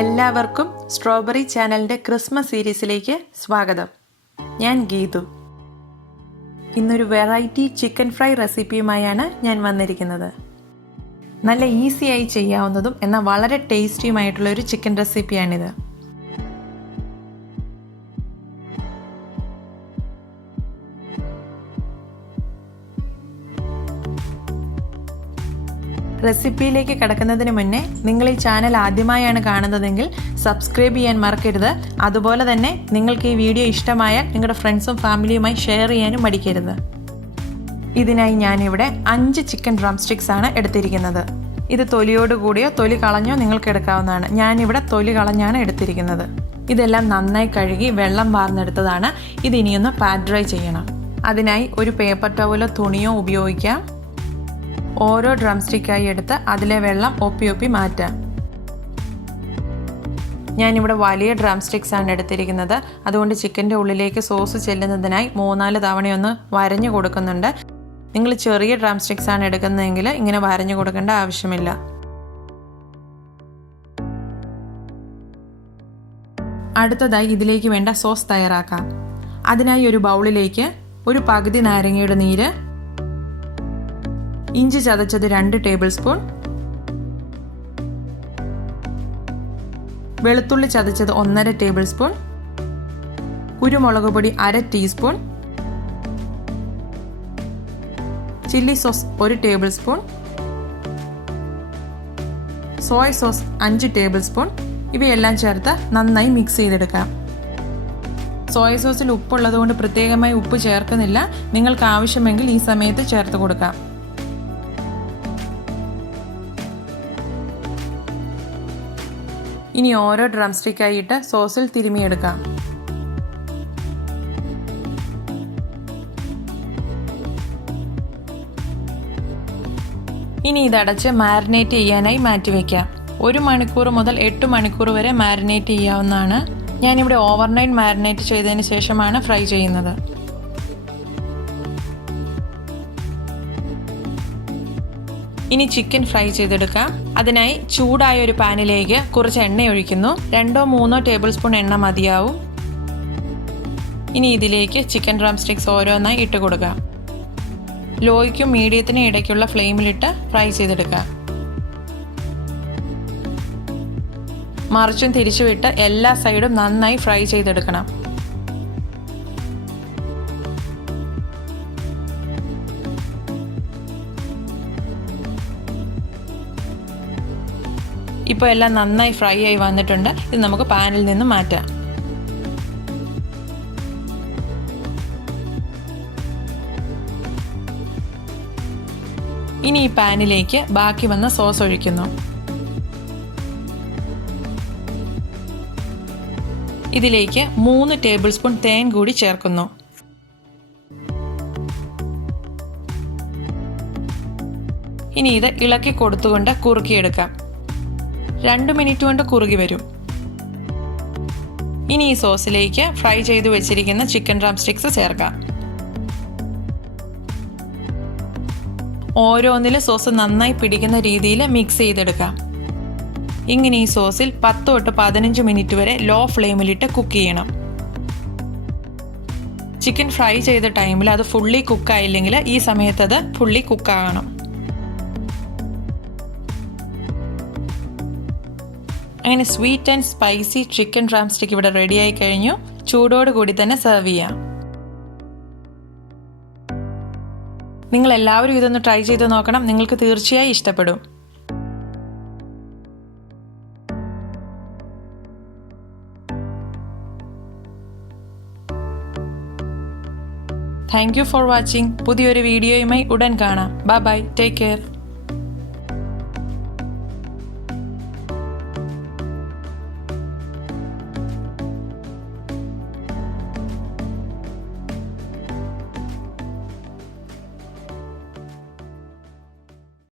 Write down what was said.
എല്ലാവർക്കും സ്ട്രോബെറി ചാനലിൻ്റെ ക്രിസ്മസ് സീരീസിലേക്ക് സ്വാഗതം. ഞാൻ ഗീതു. ഇന്നൊരു വെറൈറ്റി ചിക്കൻ ഫ്രൈ റെസിപ്പിയുമായാണ് ഞാൻ വന്നിരിക്കുന്നത്. നല്ല ഈസിയായി ചെയ്യാവുന്നതും എന്നാൽ വളരെ ടേസ്റ്റിയുമായിട്ടുള്ള ഒരു ചിക്കൻ റെസിപ്പിയാണിത്. റെസിപ്പിയിലേക്ക് കടക്കുന്നതിന് മുന്നേ നിങ്ങൾ ഈ ചാനൽ ആദ്യമായാണ് കാണുന്നതെങ്കിൽ സബ്സ്ക്രൈബ് ചെയ്യാൻ മറക്കരുത്. അതുപോലെ തന്നെ നിങ്ങൾക്ക് ഈ വീഡിയോ ഇഷ്ടമായാൽ നിങ്ങളുടെ ഫ്രണ്ട്സും ഫാമിലിയുമായി ഷെയർ ചെയ്യാനും മടിക്കരുത്. ഇതിനായി ഞാനിവിടെ 5 ചിക്കൻ ഡ്രംസ്റ്റിക്സ് ആണ് എടുത്തിരിക്കുന്നത്. ഇത് തൊലിയോട് കൂടിയോ തൊലി കളഞ്ഞോ നിങ്ങൾക്ക് എടുക്കാവുന്നതാണ്. ഞാനിവിടെ തൊലി കളഞ്ഞാണ് എടുത്തിരിക്കുന്നത്. ഇതെല്ലാം നന്നായി കഴുകി വെള്ളം വാർന്നെടുത്തതാണ്. ഇത് ഇനിയൊന്ന് പാറ്റ് ഡ്രൈ ചെയ്യണം. അതിനായി ഒരു പേപ്പർ ടവലോ തുണിയോ ഉപയോഗിക്കാം. ഓരോ ഡ്രംസ്റ്റിക്കായി എടുത്ത് അതിലെ വെള്ളം ഒപ്പി മാറ്റാം. ഞാനിവിടെ വലിയ ഡ്രംസ്റ്റിക്സ് ആണ് എടുത്തിരിക്കുന്നത്. അതുകൊണ്ട് ചിക്കൻ്റെ ഉള്ളിലേക്ക് സോസ് ചെല്ലുന്നതിനായി 3-4 തവണയൊന്ന് വരഞ്ഞു കൊടുക്കുന്നുണ്ട്. നിങ്ങൾ ചെറിയ ഡ്രംസ്റ്റിക്സ് ആണ് എടുക്കുന്നതെങ്കിൽ ഇങ്ങനെ വരഞ്ഞു കൊടുക്കേണ്ട ആവശ്യമില്ല. അടുത്തതായി ഇതിലേക്ക് വേണ്ട സോസ് തയ്യാറാക്കാം. അതിനായി ഒരു ബൗളിലേക്ക് ഒരു പകുതി നാരങ്ങയുടെ നീര്, ഇഞ്ചി ചതച്ചത് 2 ടേബിൾ സ്പൂൺ, വെളുത്തുള്ളി ചതച്ചത് 1.5 ടേബിൾ സ്പൂൺ, കുരുമുളക് പൊടി 1/2 teaspoon, chilli sauce 1 table spoon, Soy sauce 5 table spoon. ഇവയെല്ലാം ചേർത്ത് നന്നായി മിക്സ് ചെയ്തെടുക്കാം. സോയ് സോസിൽ ഉപ്പുള്ളതുകൊണ്ട് പ്രത്യേകമായി ഉപ്പ് ചേർക്കുന്നില്ല. നിങ്ങൾക്ക് ആവശ്യമെങ്കിൽ ഈ സമയത്ത് ചേർത്ത് കൊടുക്കാം. ഇനി ഓരോ ഡ്രംസ്റ്റിക്കായിട്ട് സോസിൽ തിരുമിയെടുക്കാം. ഇനി ഇതടച്ച് മാരിനേറ്റ് ചെയ്യാനായി മാറ്റിവെക്കാം. 1 മണിക്കൂർ മുതൽ 8 മണിക്കൂർ വരെ മാരിനേറ്റ് ചെയ്യാവുന്നതാണ്. ഞാനിവിടെ ഓവർനൈറ്റ് മാരിനേറ്റ് ചെയ്തതിന് ശേഷമാണ് ഫ്രൈ ചെയ്യുന്നത്. ഇനി ചിക്കൻ ഫ്രൈ ചെയ്തെടുക്കാം. അതിനായി ചൂടായ ഒരു പാനിലേക്ക് കുറച്ച് എണ്ണ ഒഴിക്കുന്നു. 2-3 ടേബിൾ സ്പൂൺ എണ്ണ മതിയാവും. ഇനി ഇതിലേക്ക് ചിക്കൻ ഡ്രംസ്റ്റിക്സ് ഓരോന്നായി ഇട്ട് കൊടുക്കാം. ലോയ്ക്കും മീഡിയത്തിനും ഇടയ്ക്കുള്ള ഫ്ലെയിമിലിട്ട് ഫ്രൈ ചെയ്തെടുക്കാം. മറിച്ചും തിരിച്ചുവിട്ട് എല്ലാ സൈഡും നന്നായി ഫ്രൈ ചെയ്തെടുക്കണം. ഇപ്പോൾ എല്ലാം നന്നായി ഫ്രൈ ആയി വന്നിട്ടുണ്ട്. ഇത് നമുക്ക് പാനിൽ നിന്ന് മാറ്റാം. ഇനി ഈ പാനിലേക്ക് ബാക്കി വന്ന സോസ് ഒഴിക്കുന്നു. ഇതിലേക്ക് 3 ടേബിൾ സ്പൂൺ തേൻ കൂടി ചേർക്കുന്നു. ഇനി ഇത് ഇളക്കി കൊടുത്തുകൊണ്ട് കുറുക്കിയെടുക്കാം. 2 മിനിറ്റ് കൊണ്ട് കുറുകി വരും. ഇനി ഈ സോസിലേക്ക് ഫ്രൈ ചെയ്ത് വെച്ചിരിക്കുന്ന ചിക്കൻ ഡ്രംസ്റ്റിക്സ് ചേർക്കാം. ഓരോന്നിലും സോസ് നന്നായി പിടിക്കുന്ന രീതിയിൽ മിക്സ് ചെയ്തെടുക്കാം. ഇങ്ങനെ ഈ സോസിൽ 10 തൊട്ട് 15 മിനിറ്റ് വരെ ലോ ഫ്ലെയിമിലിട്ട് കുക്ക് ചെയ്യണം. ചിക്കൻ ഫ്രൈ ചെയ്ത ടൈമിൽ അത് ഫുള്ളി കുക്കായില്ലെങ്കിൽ ഈ സമയത്ത് അത് ഫുള്ളി കുക്കാകണം. അങ്ങനെ സ്വീറ്റ് ആൻഡ് സ്പൈസി ചിക്കൻ ഡ്രംസ്റ്റിക്ക് ഇവിടെ റെഡിയായി കഴിഞ്ഞു. ചൂടോട് കൂടി തന്നെ സെർവ് ചെയ്യാം. നിങ്ങൾ എല്ലാവരും ഇതൊന്ന് ട്രൈ ചെയ്ത് നോക്കണം. നിങ്ങൾക്ക് തീർച്ചയായും ഇഷ്ടപ്പെടും. Thank you for watching. പുതിയൊരു വീഡിയോയുമായി ഉടൻ കാണാം. Bye bye. Take care.